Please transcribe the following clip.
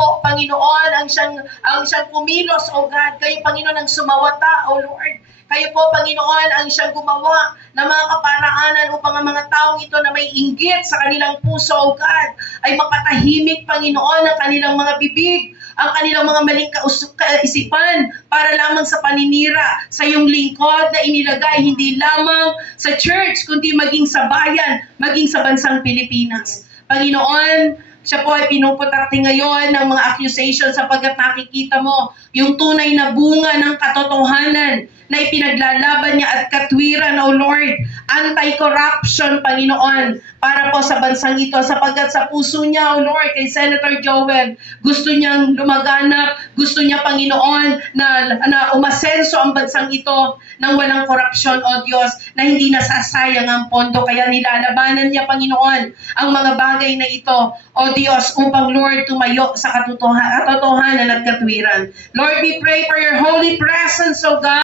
po, Panginoon, ang siyang kumilos, O God. Kayo, Panginoon, ang sumawata, O Lord. Kayo po, Panginoon, ang siyang gumawa ng mga kaparaanan upang ang mga taong ito na may inggit sa kanilang puso, O God, ay mapatahimik, Panginoon, ang kanilang mga bibig, ang kanilang mga maling kaisipan para lamang sa paninira sa iyong lingkod na inilagay hindi lamang sa church, kundi maging sa bayan, maging sa bansang Pilipinas. Panginoon, siya po ay pinuputakti ngayon ng mga accusation sapagkat nakikita mo yung tunay na bunga ng katotohanan na ipinaglalaban niya at katwiran, O Lord. Anti-corruption, Panginoon, para po sa bansang ito sapagkat sa puso niya, O Lord, kay Senator Joel, gusto niyang lumaganap, gusto niya, Panginoon, na umasenso ang bansang ito ng walang korupsyon, O Diyos, na hindi nasasayang ang pondo. Kaya nilalabanan niya, Panginoon, ang mga bagay na ito, O Diyos, upang, Lord, tumayo sa katotohanan at katwiran. Lord, we pray for your holy presence, O God.